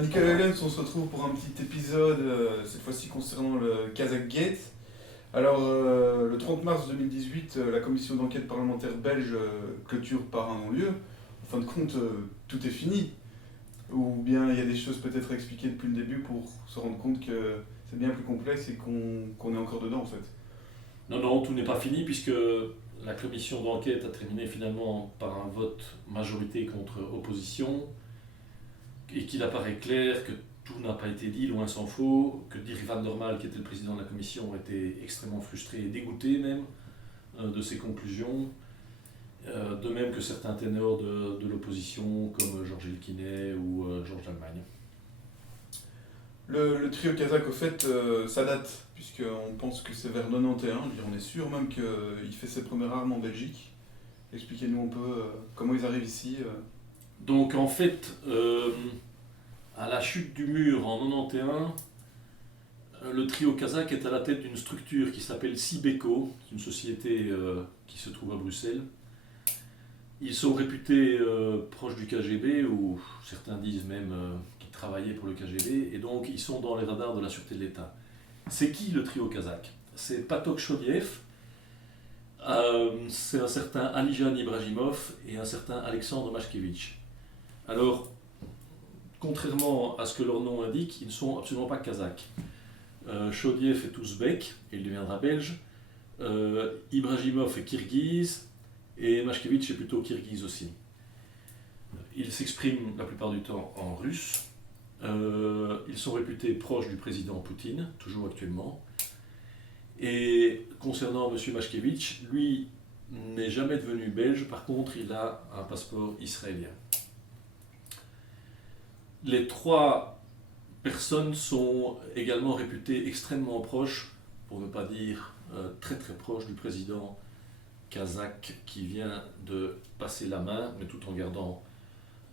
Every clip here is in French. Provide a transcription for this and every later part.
Nicolas Williams, on se retrouve pour un petit épisode, cette fois-ci concernant le Kazakh Gate. Alors, le 30 mars 2018, la commission d'enquête parlementaire belge clôture par un non-lieu. En fin de compte, tout est fini. Ou bien il y a des choses peut-être à expliquer depuis le début pour se rendre compte que c'est bien plus complexe et qu'on est encore dedans en fait. Non, non, tout n'est pas fini puisque la commission d'enquête a terminé finalement par un vote majorité contre opposition et qu'il apparaît clair que tout n'a pas été dit, loin s'en faut, que Dirk Van der Mael, qui était le président de la commission, était extrêmement frustré et dégoûté même de ses conclusions, de même que certains ténors de l'opposition comme Georges Elkinet ou Georges Dallemagne. Le trio kazakh, au fait, ça date, puisqu'on pense que c'est vers 91, on est sûr même qu'il fait ses premières armes en Belgique. Expliquez-nous un peu comment ils arrivent ici. Donc en fait, à la chute du mur en 91, le trio kazakh est à la tête d'une structure qui s'appelle Sibeko, une société qui se trouve à Bruxelles. Ils sont réputés proches du KGB, ou certains disent même qu'ils travaillaient pour le KGB, et donc ils sont dans les radars de la sûreté de l'État. C'est qui le trio kazakh? C'est Patok Shodiev, c'est un certain Alijan Ibragimov et un certain Alexandre Mashkevich. Alors, contrairement à ce que leur nom indique, ils ne sont absolument pas kazakhs. Shodiev est ouzbek, et il deviendra belge. Ibragimov est kirghize, et Mashkevich est plutôt kirghize aussi. Ils s'expriment la plupart du temps en russe. Ils sont réputés proches du président Poutine, toujours actuellement. Et concernant M. Mashkevich, lui n'est jamais devenu belge, par contre il a un passeport israélien. Les trois personnes sont également réputées extrêmement proches, pour ne pas dire très très proches du président kazakh qui vient de passer la main, mais tout en gardant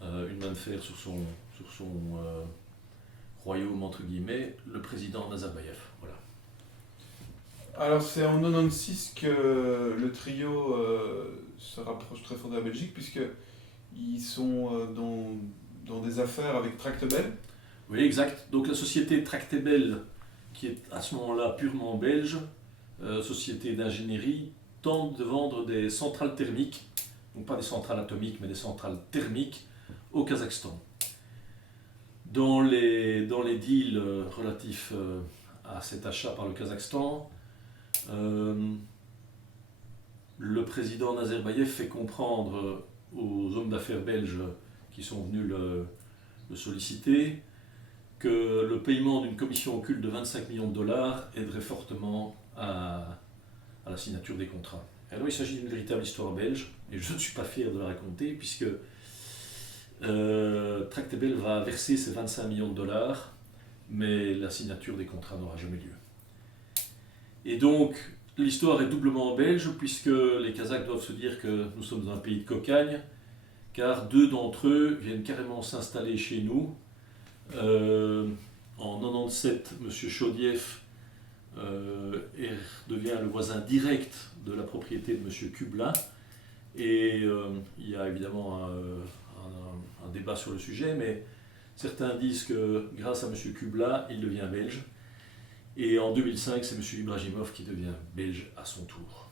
une main de fer sur son royaume, entre guillemets, le président Nazarbayev. Voilà. Alors c'est en 96 que le trio se rapproche très fort de la Belgique, puisqu'ils sont dans des affaires avec Tractebel. Oui, exact. Donc la société Tractebel, qui est à ce moment-là purement belge, société d'ingénierie, tente de vendre des centrales thermiques, donc pas des centrales atomiques, mais des centrales thermiques, au Kazakhstan. Dans les deals relatifs à cet achat par le Kazakhstan, le président Nazarbayev fait comprendre aux hommes d'affaires belges qui sont venus le solliciter que le paiement d'une commission occulte de 25 millions de dollars aiderait fortement à la signature des contrats. Alors il s'agit d'une véritable histoire belge, et je ne suis pas fier de la raconter, puisque Tractebel va verser ces 25 millions de dollars, mais la signature des contrats n'aura jamais lieu. Et donc, l'histoire est doublement belge, puisque les Kazakhs doivent se dire que nous sommes dans un pays de cocagne, car deux d'entre eux viennent carrément s'installer chez nous. En 97, M. Shodiev devient le voisin direct de la propriété de M. Kubla, et il y a évidemment un débat sur le sujet, mais certains disent que grâce à M. Kubla, il devient belge, et en 2005, c'est M. Ibragimov qui devient belge à son tour.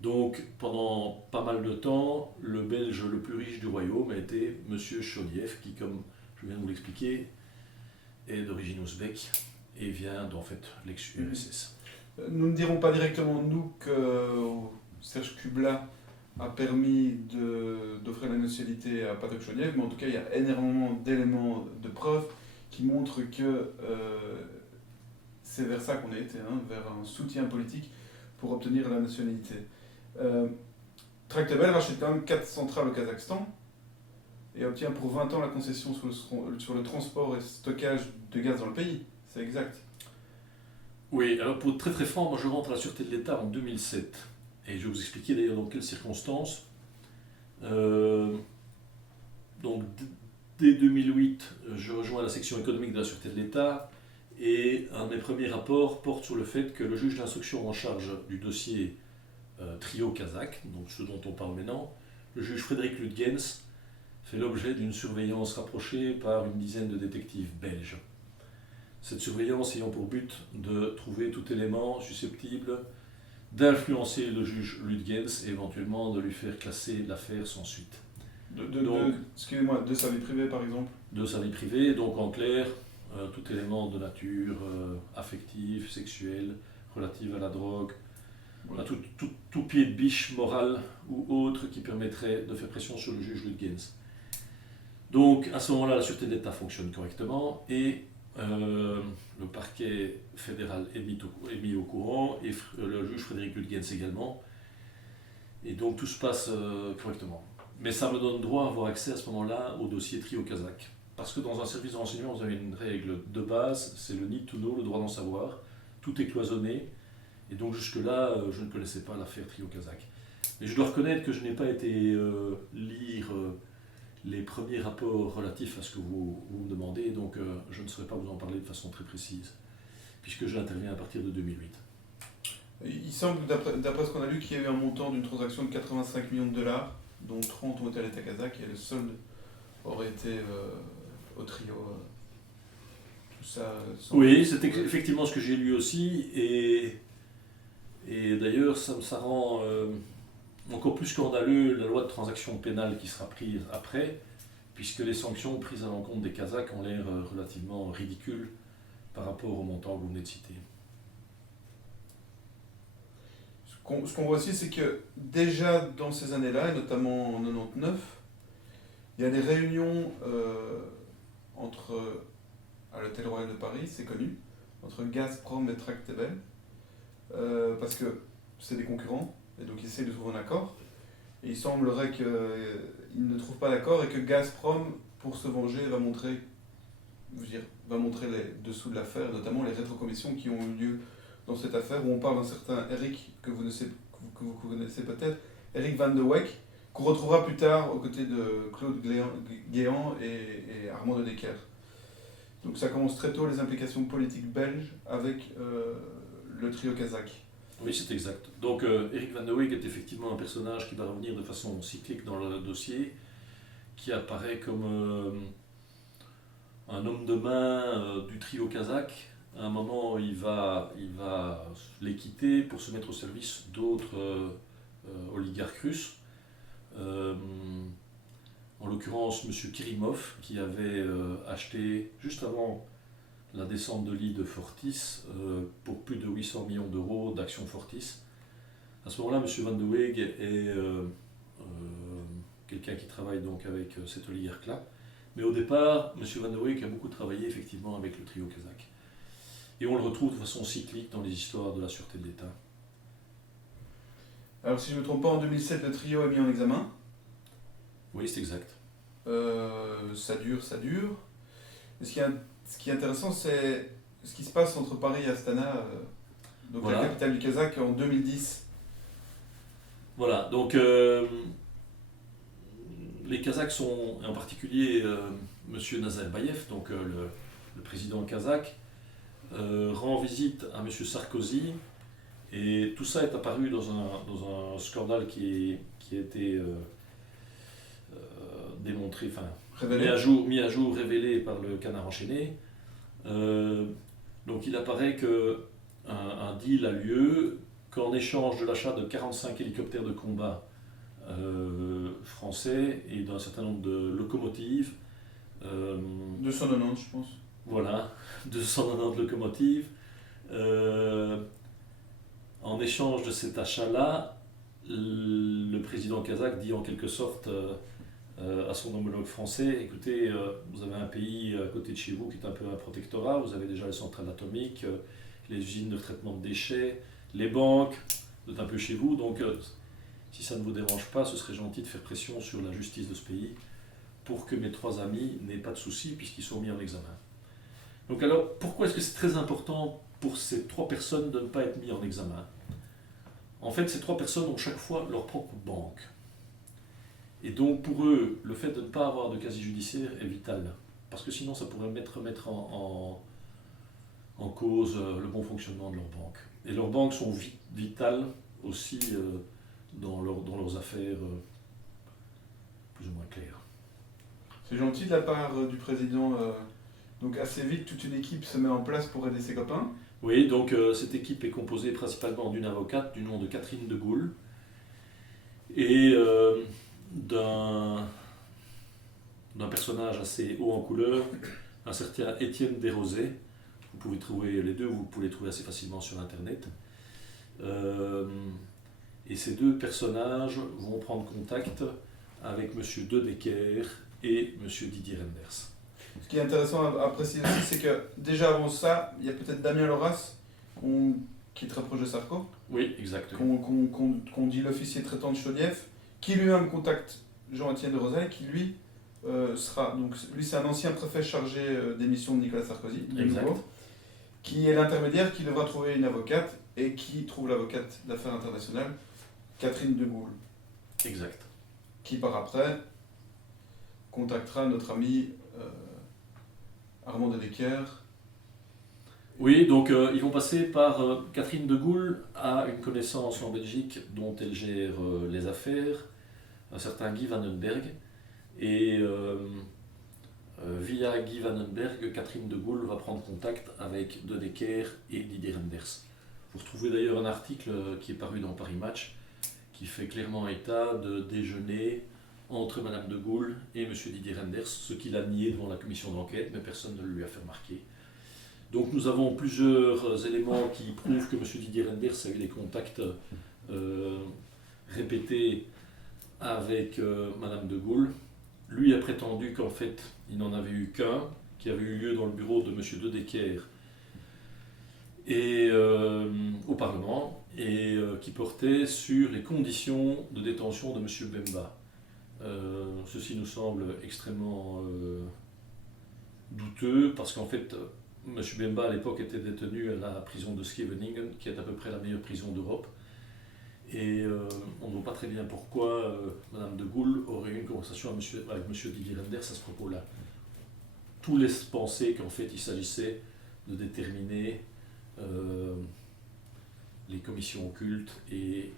Donc pendant pas mal de temps, le belge le plus riche du royaume a été M. Shodiev, qui, comme je viens de vous l'expliquer, est d'origine ouzbek et vient d'en fait l'ex-URSS. Nous ne dirons pas directement, nous, que Serge Kubla a permis d'offrir la nationalité à Patok Shodiev, mais en tout cas, il y a énormément d'éléments de preuves qui montrent que c'est vers ça qu'on a été, vers un soutien politique pour obtenir la nationalité. Tractebel rachète quand même 4 centrales au Kazakhstan et obtient pour 20 ans la concession sur le transport et stockage de gaz dans le pays. C'est exact. Oui, alors pour être très très franc, moi je rentre à la Sûreté de l'État en 2007. Et je vais vous expliquer d'ailleurs dans quelles circonstances. Donc dès 2008, je rejoins la section économique de la Sûreté de l'État, et un des premiers rapports porte sur le fait que le juge d'instruction en charge du dossier trio kazakh, donc ce dont on parle maintenant, le juge Frédéric Lutgens, fait l'objet d'une surveillance rapprochée par une dizaine de détectives belges. Cette surveillance ayant pour but de trouver tout élément susceptible d'influencer le juge Lutgens et éventuellement de lui faire classer l'affaire sans suite. Excusez-moi, de sa vie privée par exemple. De sa vie privée, donc en clair, tout élément de nature affective, sexuelle, relative à la drogue, Voilà. tout pied de biche moral ou autre qui permettrait de faire pression sur le juge Lutgens. Donc à ce moment-là, la sûreté d'État fonctionne correctement et le parquet fédéral est mis au courant et le juge Frédéric Lutgens également. Et donc tout se passe correctement. Mais ça me donne droit à avoir accès à ce moment-là au dossier Trio Kazakh. Parce que dans un service de renseignement, vous avez une règle de base, c'est le need to know, le droit d'en savoir. Tout est cloisonné. Et donc jusque-là, je ne connaissais pas l'affaire Trio Kazakh. Mais je dois reconnaître que je n'ai pas été lire les premiers rapports relatifs à ce que vous me demandez, donc je ne saurais pas vous en parler de façon très précise, puisque j'interviens à partir de 2008. Il semble, d'après ce qu'on a lu, qu'il y a eu un montant d'une transaction de 85 millions de dollars, dont 30 ont été à l'État kazakh, et le solde aurait été au trio. Tout ça. Oui, c'est effectivement ce que j'ai lu aussi, et d'ailleurs ça rend encore plus scandaleux la loi de transaction pénale qui sera prise après, puisque les sanctions prises à l'encontre des Kazakhs ont l'air relativement ridicules par rapport au montant que vous venez de citer. Ce qu'on voit aussi, c'est que déjà dans ces années-là, et notamment en 99, il y a des réunions à l'Hôtel Royal de Paris, c'est connu, entre Gazprom et Tractebel, parce que c'est des concurrents, et donc ils essaient de trouver un accord. Et il semblerait qu'ils ne trouvent pas d'accord et que Gazprom, pour se venger, va montrer les dessous de l'affaire, notamment les rétrocommissions qui ont eu lieu dans cette affaire, où on parle d'un certain Eric, que vous connaissez peut-être, Eric Van de Weck, qu'on retrouvera plus tard aux côtés de Claude Guéant et Armand de Decker. Donc ça commence très tôt, les implications politiques belges avec le trio kazakh. Oui, c'est exact. Donc Eric Van de Weck est effectivement un personnage qui va revenir de façon cyclique dans le dossier, qui apparaît comme un homme de main du trio kazakh. À un moment, il va les quitter pour se mettre au service d'autres oligarques russes. En l'occurrence, M. Kirimov, qui avait acheté, juste avant la descente de l'île de Fortis, pour plus de 800 millions d'euros d'actions Fortis. À ce moment-là, M. Van de Weck est quelqu'un qui travaille donc avec cet oligarque-là. Mais au départ, M. Van de Weck a beaucoup travaillé effectivement avec le trio kazakh. Et on le retrouve de façon cyclique dans les histoires de la sûreté de l'État. Alors si je ne me trompe pas, en 2007, le trio est mis en examen. Oui, c'est exact. Ça dure. Et ce qui est intéressant, c'est ce qui se passe entre Paris et Astana, donc voilà, la capitale du Kazakh, en 2010. Voilà, donc les Kazakhs sont, en particulier M. Nazarbayev, donc le président kazakh, rend visite à M. Sarkozy, et tout ça est apparu dans un scandale qui a été démontré, enfin mis à jour, révélé par le Canard enchaîné. Donc il apparaît qu'un deal a lieu, qu'en échange de l'achat de 45 hélicoptères de combat français et d'un certain nombre de locomotives. 290, je pense. Voilà, 290 locomotives. En échange de cet achat-là, le président kazakh dit en quelque sorte à son homologue français, écoutez, vous avez un pays à côté de chez vous qui est un peu un protectorat, vous avez déjà les centrales atomiques, les usines de traitement de déchets, les banques, vous êtes un peu chez vous, donc si ça ne vous dérange pas, ce serait gentil de faire pression sur la justice de ce pays pour que mes trois amis n'aient pas de soucis puisqu'ils sont mis en examen. Donc alors, pourquoi est-ce que c'est très important pour ces trois personnes de ne pas être mis en examen? En fait, ces trois personnes ont chaque fois leur propre banque. Et donc pour eux, le fait de ne pas avoir de casier judiciaire est vital. Parce que sinon, ça pourrait mettre en cause le bon fonctionnement de leur banque. Et leurs banques sont vitales aussi dans leurs affaires plus ou moins claires. C'est gentil de la part du président. Donc assez vite, toute une équipe se met en place pour aider ses copains. Oui, donc cette équipe est composée principalement d'une avocate du nom de Catherine de Gaulle et d'un personnage assez haut en couleur, un certain Étienne Desrosets. Vous pouvez trouver les deux, vous pouvez les trouver assez facilement sur Internet. Et ces deux personnages vont prendre contact avec M. De Decker et M. Didier Renders. Ce qui est intéressant à préciser aussi, c'est que déjà avant ça, il y a peut-être Damien Loras, qui est très proche de Sarko. Oui, exactement. Qu'on dit l'officier traitant de Chaudief, qui lui-même contacte Jean-Étienne Desrosets, qui lui sera. Donc lui, c'est un ancien préfet chargé des missions de Nicolas Sarkozy, de nouveau, qui est l'intermédiaire qui devra trouver une avocate et qui trouve l'avocate d'affaires internationales, Catherine de Gaulle. Exact. Qui par après contactera notre ami Armand de Decker. Oui, donc ils vont passer par Catherine de Gaulle a une connaissance en Belgique dont elle gère les affaires, un certain Guy Vandenberg, et via Guy Vandenberg, Catherine de Gaulle va prendre contact avec De Decker et Didier Renders. Vous retrouvez d'ailleurs un article qui est paru dans Paris Match qui fait clairement état de déjeuner entre Madame de Gaulle et M. Didier Renders, ce qu'il a nié devant la commission d'enquête, mais personne ne le lui a fait remarquer. Donc nous avons plusieurs éléments qui prouvent que M. Didier Renders a eu des contacts répétés avec Madame de Gaulle. Lui a prétendu qu'en fait, il n'en avait eu qu'un, qui avait eu lieu dans le bureau de M. De Decker et, au Parlement, et qui portait sur les conditions de détention de M. Bemba. Ceci nous semble extrêmement douteux, parce qu'en fait, M. Bemba à l'époque était détenu à la prison de Scheveningen, qui est à peu près la meilleure prison d'Europe. Et on ne voit pas très bien pourquoi Mme de Gaulle aurait eu une conversation avec M. Didier Renders à ce propos-là. Tout laisse penser qu'en fait il s'agissait de déterminer les commissions occultes et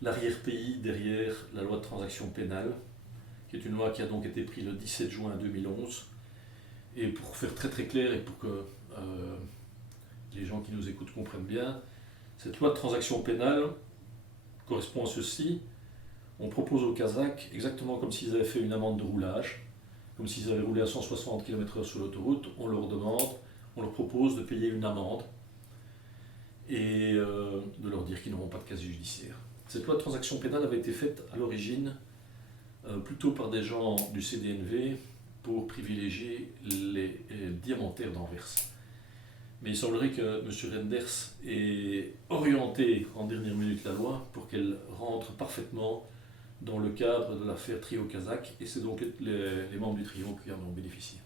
l'arrière-pays derrière la loi de transaction pénale, qui est une loi qui a donc été prise le 17 juin 2011. Et pour faire très très clair et pour que les gens qui nous écoutent comprennent bien, cette loi de transaction pénale correspond à ceci. On propose aux Kazakhs, exactement comme s'ils avaient fait une amende de roulage, comme s'ils avaient roulé à 160 km/h sur l'autoroute, on leur propose de payer une amende et de leur dire qu'ils n'auront pas de casier judiciaire. Cette loi de transaction pénale avait été faite à l'origine plutôt par des gens du CDNV pour privilégier les diamantaires d'Anvers. Mais il semblerait que M. Renders ait orienté en dernière minute la loi pour qu'elle rentre parfaitement dans le cadre de l'affaire Trio Kazakh, et c'est donc les membres du trio qui en ont bénéficié.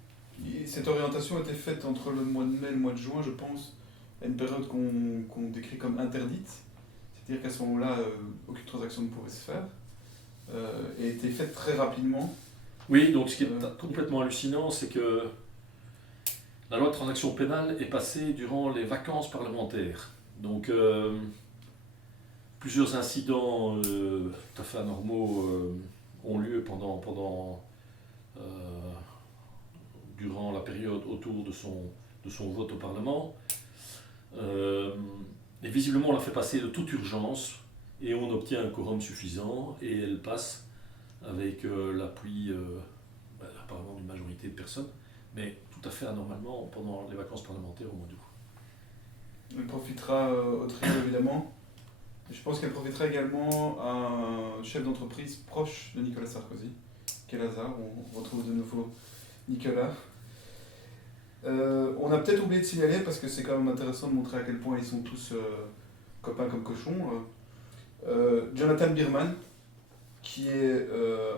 Et cette orientation a été faite entre le mois de mai et le mois de juin, je pense, à une période qu'on décrit comme interdite, c'est-à-dire qu'à ce moment-là, aucune transaction ne pouvait se faire, et a été faite très rapidement. Oui, donc ce qui est complètement hallucinant, c'est que la loi de transaction pénale est passée durant les vacances parlementaires. Donc plusieurs incidents tout à fait anormaux ont lieu durant la période autour de son vote au Parlement. Et visiblement, on l'a fait passer de toute urgence et on obtient un quorum suffisant et elle passe avec l'appui apparemment d'une majorité de personnes, mais tout à fait anormalement pendant les vacances parlementaires au mois d'août. Elle profitera au trio évidemment. Je pense qu'elle profitera également à un chef d'entreprise proche de Nicolas Sarkozy. Quel hasard, on retrouve de nouveau Nicolas. On a peut-être oublié de signaler, parce que c'est quand même intéressant de montrer à quel point ils sont tous copains comme cochons, Jonathan Bierman, qui est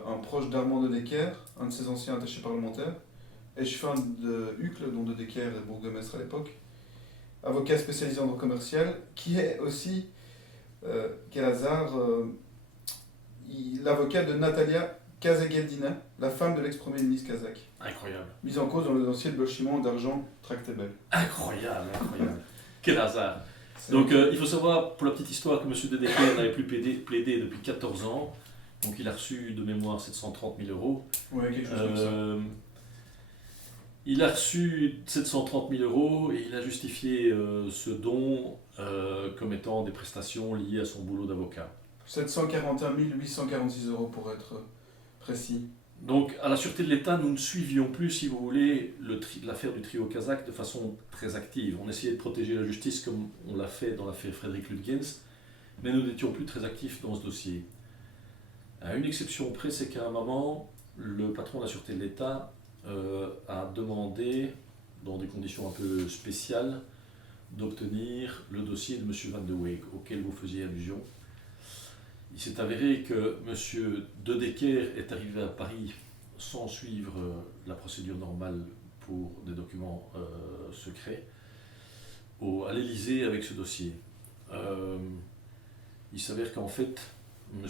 un proche d'Armand de Decker, un de ses anciens attachés parlementaires, échevin de Uccle, dont de Decker est bourgmestre à l'époque, avocat spécialisé en droit commercial, qui est aussi, quel hasard, l'avocat de Natalia Kazageldina, la femme de l'ex-premier ministre kazakh. Incroyable. Mise en cause dans le dossier de blanchiment d'argent tractable. Incroyable. Quel hasard. Donc il faut savoir, pour la petite histoire, que M. De Decker n'avait plus plaidé depuis 14 ans. Donc il a reçu de mémoire 730 000 euros. Ouais, quelque chose comme ça. Il a reçu 730 000 euros et il a justifié ce don comme étant des prestations liées à son boulot d'avocat. 741 846 euros pour être précis. Donc, à la Sûreté de l'État, nous ne suivions plus, si vous voulez, l'affaire du trio kazakh de façon très active. On essayait de protéger la justice comme on l'a fait dans l'affaire Frédéric Lutgens, mais nous n'étions plus très actifs dans ce dossier. À une exception près, c'est qu'à un moment, le patron de la Sûreté de l'État a demandé, dans des conditions un peu spéciales, d'obtenir le dossier de M. Van de Week, auquel vous faisiez allusion. Il s'est avéré que M. De Decker est arrivé à Paris sans suivre la procédure normale pour des documents secrets à l'Élysée avec ce dossier. Il s'avère qu'en fait, M.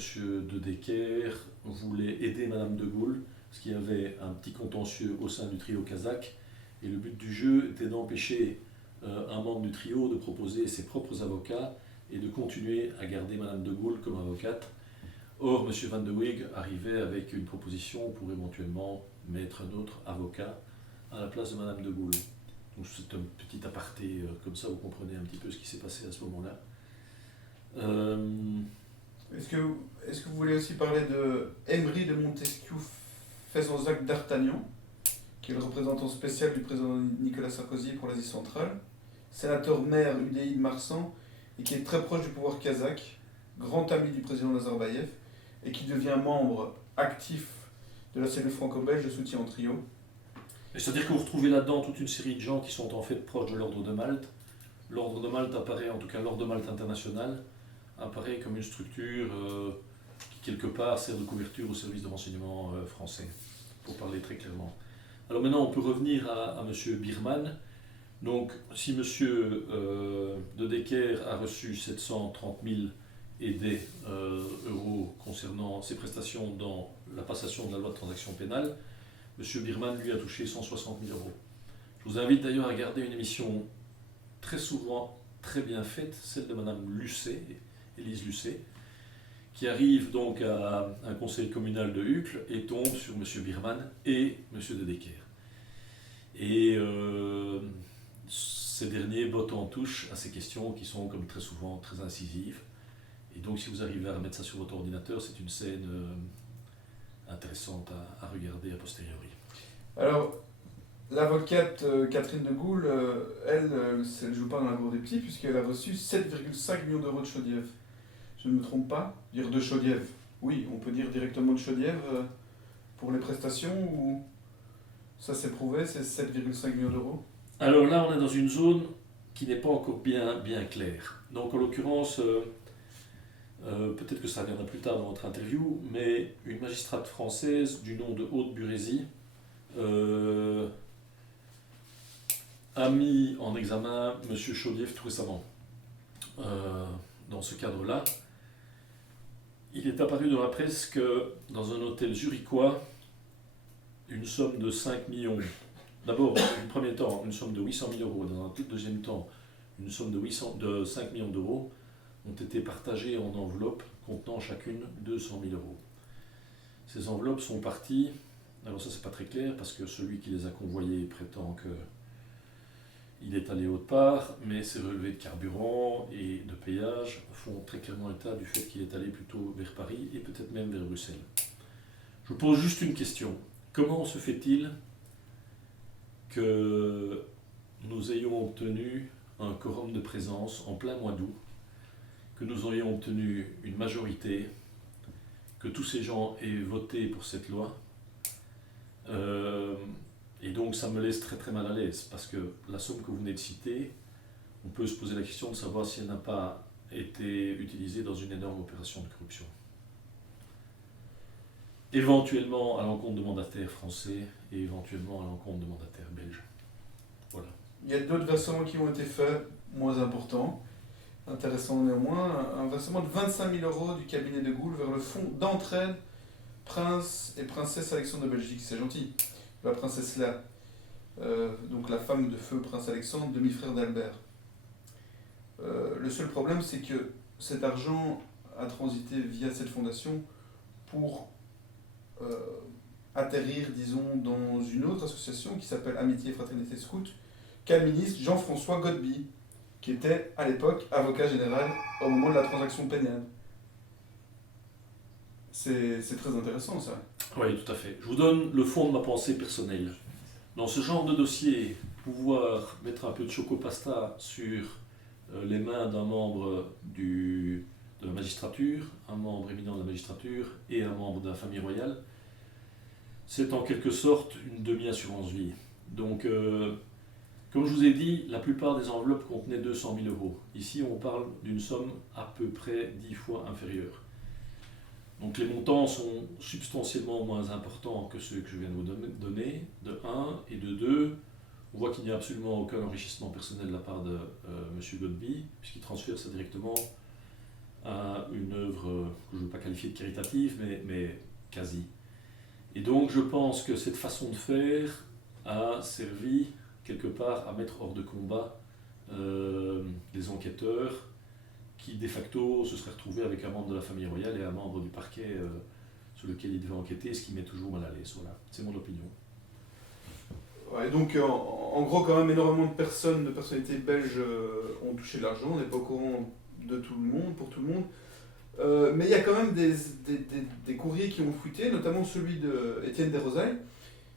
De Decker voulait aider Mme de Gaulle, parce qu'il y avait un petit contentieux au sein du trio kazakh, et le but du jeu était d'empêcher un membre du trio de proposer ses propres avocats et de continuer à garder Mme de Gaulle comme avocate. Or, M. Van de Weeg arrivait avec une proposition pour éventuellement mettre un autre avocat à la place de Mme de Gaulle. Donc c'est un petit aparté, comme ça vous comprenez un petit peu ce qui s'est passé à ce moment-là. Est-ce que vous voulez aussi parler de Emery de Montesquieu Fezensac d'Artagnan, qui est le représentant spécial du président Nicolas Sarkozy pour l'Asie centrale, sénateur maire UDI de Marsan, et qui est très proche du pouvoir kazakh, grand ami du président Nazarbayev, et qui devient membre actif de la cellule franco-belge de soutien au trio. C'est-à-dire que vous retrouvez là-dedans toute une série de gens qui sont en fait proches de l'Ordre de Malte. L'Ordre de Malte apparaît, en tout cas l'Ordre de Malte international, apparaît comme une structure qui quelque part sert de couverture au service de renseignement français, pour parler très clairement. Alors maintenant on peut revenir à M. Birman. Donc si M. De Decker a reçu 730 000 et des euros concernant ses prestations dans la passation de la loi de transaction pénale, M. Birman lui a touché 160 000 euros. Je vous invite d'ailleurs à regarder une émission très souvent très bien faite, celle de Mme Lucet, Élise Lucet, qui arrive donc à un conseil communal de Uccle et tombe sur M. Birman et M. De Decker. Et ces derniers bottent en touche à ces questions qui sont, comme très souvent, très incisives. Et donc, si vous arrivez à remettre ça sur votre ordinateur, c'est une scène intéressante à regarder a posteriori. Alors, l'avocate Catherine de Gaulle, elle ne joue pas dans la cour des petits, puisqu'elle a reçu 7,5 millions d'euros de Chaudiev. Je ne me trompe pas, dire de Chaudiev. Oui, on peut dire directement de Chaudiev pour les prestations, ou ça s'est prouvé, c'est 7,5 millions d'euros? Alors là, on est dans une zone qui n'est pas encore bien claire. Donc, en l'occurrence, peut-être que ça reviendra plus tard dans votre interview, mais une magistrate française du nom de Aude Burézy a mis en examen M. Chaudiev tout récemment. Dans ce cadre-là, il est apparu dans la presse que dans un hôtel zurichois, une somme de 5 millions, d'abord, dans un premier temps, une somme de 800 000 euros, dans un deuxième temps, une somme de 5 millions d'euros, ont été partagées en enveloppes contenant chacune 200 000 euros. Ces enveloppes sont parties, alors ça c'est pas très clair parce que celui qui les a convoyées prétend qu'il est allé autre part, mais ces relevés de carburant et de péage font très clairement état du fait qu'il est allé plutôt vers Paris et peut-être même vers Bruxelles. Je vous pose juste une question. Comment se fait-il que nous ayons obtenu un quorum de présence en plein mois d'août, que nous ayons obtenu une majorité, que tous ces gens aient voté pour cette loi, et donc ça me laisse très très mal à l'aise, parce que la somme que vous venez de citer, on peut se poser la question de savoir si elle n'a pas été utilisée dans une énorme opération de corruption. Éventuellement à l'encontre de mandataires français et éventuellement à l'encontre de mandataires belges. Voilà. Il y a d'autres versements qui ont été faits, moins importants, intéressants néanmoins. Un versement de 25 000 euros du cabinet de Gaulle vers le fonds d'entraide Prince et Princesse Alexandre de Belgique. C'est gentil. La princesse là, donc la femme de feu Prince Alexandre, demi-frère d'Albert. Le seul problème, c'est que cet argent a transité via cette fondation pour atterrir, disons, dans une autre association qui s'appelle Amitié et Fraternité Scout, qu'a le ministre Jean-François Godby, qui était à l'époque avocat général au moment de la transaction pénale. C'est très intéressant, ça. Oui, tout à fait. Je vous donne le fond de ma pensée personnelle. Dans ce genre de dossier, pouvoir mettre un peu de chocopasta sur les mains d'un membre de la magistrature, un membre éminent de la magistrature et un membre de la famille royale, c'est en quelque sorte une demi-assurance vie. Donc, comme je vous ai dit, la plupart des enveloppes contenaient 200 000 euros. Ici, on parle d'une somme à peu près 10 fois inférieure. Donc les montants sont substantiellement moins importants que ceux que je viens de vous donner, de 1, et de 2, on voit qu'il n'y a absolument aucun enrichissement personnel de la part de M. Godby, puisqu'il transfère ça directement à une œuvre que je ne veux pas qualifier de caritative, mais quasi. Et donc je pense que cette façon de faire a servi quelque part à mettre hors de combat les enquêteurs qui de facto se serait retrouvé avec un membre de la famille royale et un membre du parquet sur lequel il devait enquêter, ce qui met toujours mal à l'aise. Voilà, c'est mon opinion. Ouais, donc en gros, quand même, énormément de personnalités belges ont touché de l'argent. On n'est pas au courant de tout le monde, pour tout le monde. Mais il y a quand même des courriers qui ont fuité, notamment celui d'Étienne Desrosailles,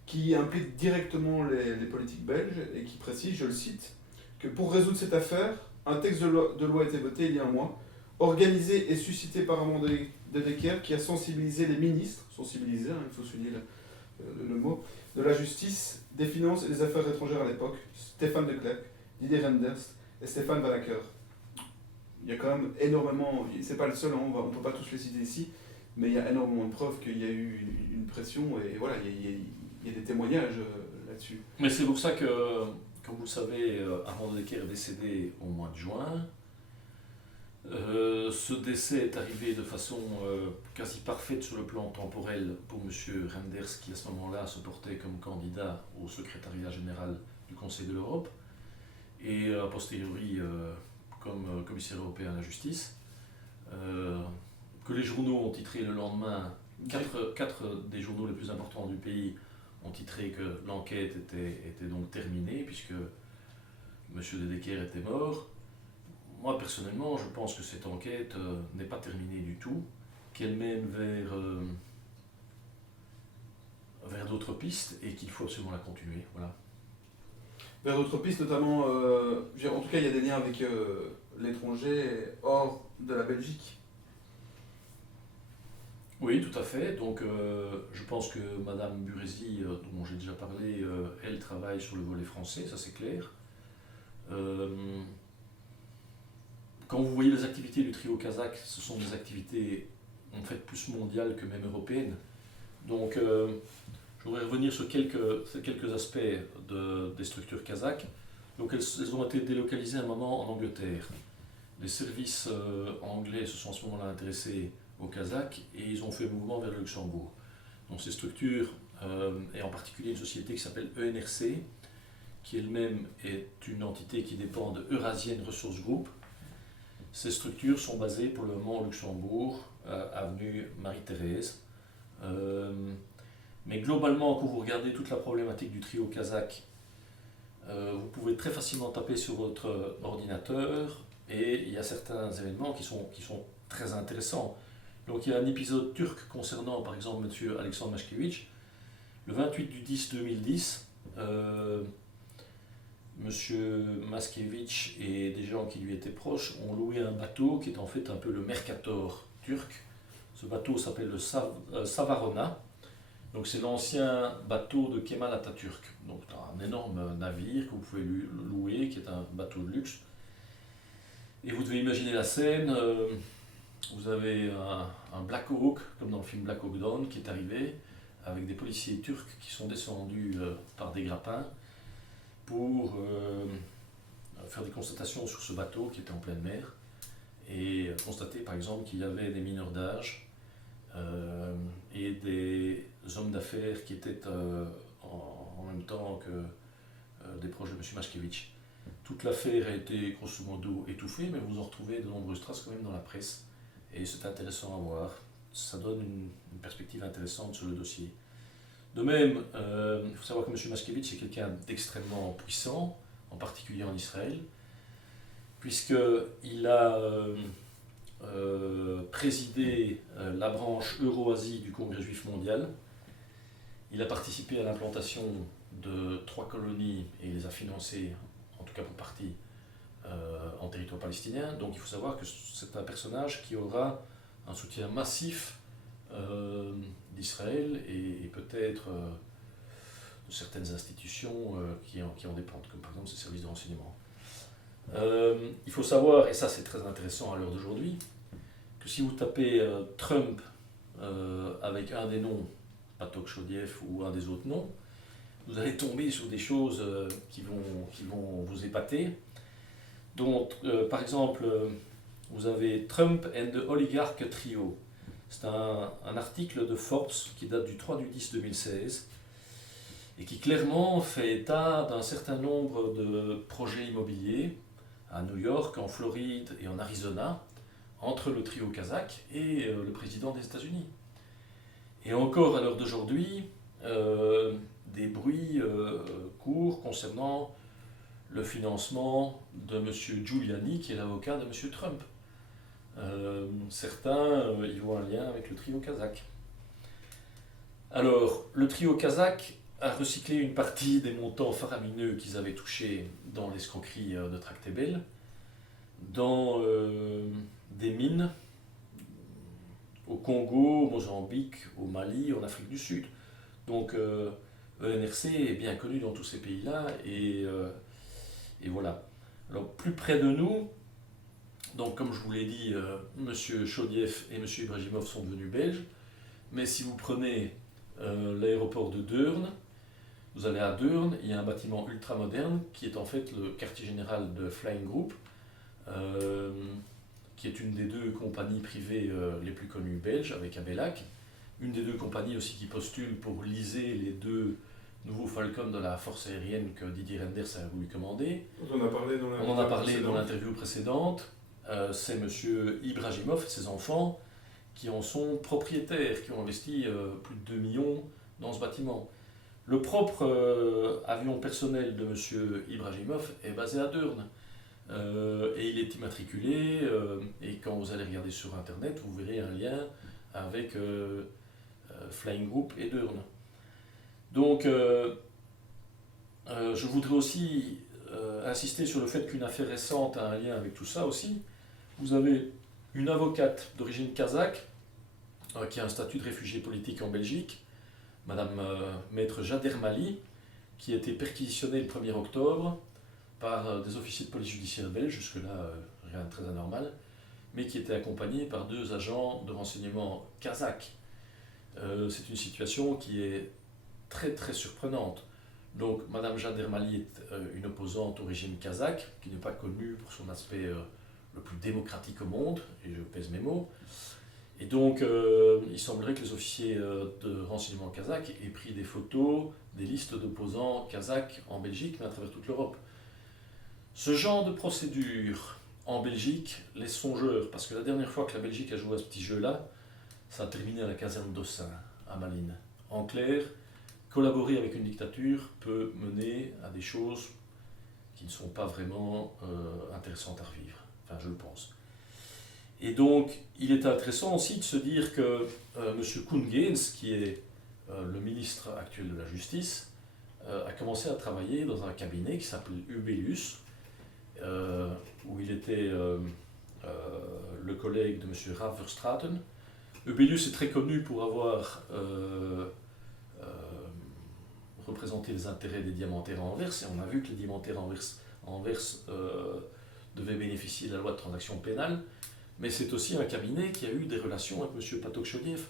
qui implique directement les politiques belges et qui précise, je le cite, que pour résoudre cette affaire, un texte de loi a été voté il y a un mois, organisé et suscité par Armand de Decker, qui a sensibilisé les ministres, il faut souligner le mot, de la justice, des finances et des affaires étrangères à l'époque, Stéphane de Klerk, Didier Renders et Stéphane Van Acker. Il y a quand même énormément, c'est pas le seul, hein, on ne peut pas tous les citer ici, mais il y a énormément de preuves qu'il y a eu une pression, et voilà, il y a des témoignages là-dessus. Mais c'est pour ça que, comme vous le savez, Armand de Decker est décédé au mois de juin. Ce décès est arrivé de façon quasi parfaite sur le plan temporel pour M. Renders, qui à ce moment-là se portait comme candidat au secrétariat général du Conseil de l'Europe, et a posteriori comme commissaire européen à la justice, que les journaux ont titré le lendemain, quatre des journaux les plus importants du pays ont titré que l'enquête était donc terminée, puisque M. de Decker était mort. Moi, personnellement, je pense que cette enquête n'est pas terminée du tout, qu'elle mène vers d'autres pistes et qu'il faut absolument la continuer. Voilà. Vers d'autres pistes, notamment, en tout cas, il y a des liens avec l'étranger hors de la Belgique. Oui, tout à fait. Donc, je pense que Madame Burezi, dont j'ai déjà parlé, elle travaille sur le volet français, ça c'est clair. Quand vous voyez les activités du trio kazakh, ce sont des activités en fait plus mondiales que même européennes. Donc, je voudrais revenir sur quelques aspects des structures kazakhes. Donc, elles ont été délocalisées à un moment en Angleterre. Les services anglais se sont à ce moment-là intéressés aux Kazakhs et ils ont fait mouvement vers le Luxembourg. Donc, ces structures, et en particulier une société qui s'appelle ENRC, qui elle-même est une entité qui dépend de Eurasian Resource Group. Ces structures sont basées pour le moment au Luxembourg, avenue Marie-Thérèse. Mais globalement, quand vous regardez toute la problématique du trio kazakh, vous pouvez très facilement taper sur votre ordinateur et il y a certains événements qui sont très intéressants. Donc il y a un épisode turc concernant par exemple M. Alexandre Mashkevich. Le 28 du 10 2010, M. Mashkevich et des gens qui lui étaient proches ont loué un bateau qui est en fait un peu le Mercator turc. Ce bateau s'appelle le Savarona. Donc c'est l'ancien bateau de Kemal Atatürk. Donc un énorme navire que vous pouvez louer, qui est un bateau de luxe. Et vous devez imaginer la scène, vous avez un Black Hawk, comme dans le film Black Hawk Down, qui est arrivé, avec des policiers turcs qui sont descendus par des grappins pour faire des constatations sur ce bateau qui était en pleine mer, et constater par exemple qu'il y avait des mineurs d'âge et des hommes d'affaires qui étaient en même temps que des proches de M. Mashkevich. Toute l'affaire a été grosso modo étouffée, mais vous en retrouvez de nombreuses traces quand même dans la presse, et c'est intéressant à voir. ça donne une perspective intéressante sur le dossier. De même, il faut savoir que M. Mashkevich est quelqu'un d'extrêmement puissant, en particulier en Israël, puisqu'il a présidé la branche Euro-Asie du Congrès juif mondial. Il a participé à l'implantation de 3 colonies et il les a financées, en tout cas pour partie, en territoire palestinien. Donc il faut savoir que c'est un personnage qui aura un soutien massif d'Israël et peut-être de certaines institutions qui en dépendent, comme par exemple ses services de renseignement. Il faut savoir, et ça c'est très intéressant à l'heure d'aujourd'hui, que si vous tapez Trump avec un des noms, Patok Shodiev ou un des autres noms, vous allez tomber sur des choses qui vont vous épater. Donc, par exemple, vous avez Trump and the Oligarch Trio. C'est un article de Forbes qui date du 3/10/2016 et qui clairement fait état d'un certain nombre de projets immobiliers à New York, en Floride et en Arizona, entre le trio kazakh et le président des États-Unis. Et encore à l'heure d'aujourd'hui, des bruits courent concernant le financement de M. Giuliani, qui est l'avocat de M. Trump. Certains y voient un lien avec le trio kazakh. Alors, le trio kazakh a recyclé une partie des montants faramineux qu'ils avaient touchés dans l'escroquerie de Tractebel dans des mines au Congo, au Mozambique, au Mali, en Afrique du Sud. Donc ENRC est bien connu dans tous ces pays-là et voilà. Alors plus près de nous, donc comme je vous l'ai dit, M. Shodiev et M. Ibrahimov sont devenus belges, mais si vous prenez l'aéroport de Deurne, vous allez à Deurne, il y a un bâtiment ultra moderne qui est en fait le quartier général de Flying Group, qui est une des 2 compagnies privées les plus connues belges avec Abelac, une des 2 compagnies aussi qui postule pour liser les 2 nouveaux Falcon de la force aérienne que Didier Reynders a voulu commander. On en a parlé dans l'interview précédente. C'est M. Ibrahimov et ses enfants qui en sont propriétaires, qui ont investi plus de 2 millions dans ce bâtiment. Le propre avion personnel de M. Ibrahimov est basé à Deurne. Et il est immatriculé, et quand vous allez regarder sur Internet, vous verrez un lien avec Flying Group et Deurne. Donc, je voudrais aussi insister sur le fait qu'une affaire récente a un lien avec tout ça aussi. Vous avez une avocate d'origine kazakh qui a un statut de réfugié politique en Belgique, Madame Maître Jader Mali, qui a été perquisitionnée le 1er octobre par des officiers de police judiciaire belges, jusque-là rien de très anormal, mais qui était accompagnée par 2 agents de renseignement kazakhs. C'est une situation qui est très très surprenante. Donc Madame Jader Mali est une opposante au régime kazakh, qui n'est pas connue pour son aspect le plus démocratique au monde, et je pèse mes mots. Et donc il semblerait que les officiers de renseignement kazakhs aient pris des photos des listes d'opposants kazakhs en Belgique, mais à travers toute l'Europe. Ce genre de procédure en Belgique laisse songeur, parce que la dernière fois que la Belgique a joué à ce petit jeu-là, ça a terminé à la caserne d'Ossin, à Malines. En clair, collaborer avec une dictature peut mener à des choses qui ne sont pas vraiment intéressantes à revivre. Enfin, je le pense. Et donc, il est intéressant aussi de se dire que M. Koen Geens, qui est le ministre actuel de la Justice, a commencé à travailler dans un cabinet qui s'appelle Ubelius, où il était le collègue de M. Rav Verstraeten. Ubelius est très connu pour avoir représenté les intérêts des diamantaires à Anvers, et on a vu que les diamantaires à Anvers devaient bénéficier de la loi de transaction pénale, mais c'est aussi un cabinet qui a eu des relations avec M. Patok Shodiev.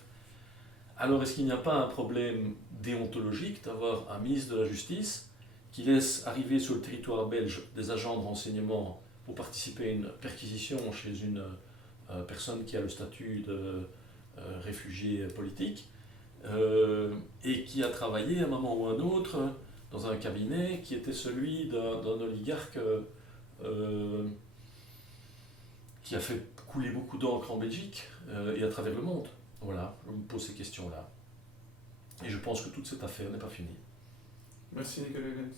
Alors est-ce qu'il n'y a pas un problème déontologique d'avoir un ministre de la Justice qui laisse arriver sur le territoire belge des agents de renseignement pour participer à une perquisition chez une personne qui a le statut de réfugié politique, et qui a travaillé à un moment ou à un autre dans un cabinet qui était celui d'un oligarque qui a fait couler beaucoup d'encre en Belgique et à travers le monde. Voilà, je me pose ces questions-là. Et je pense que toute cette affaire n'est pas finie. Merci Nicolas Evans.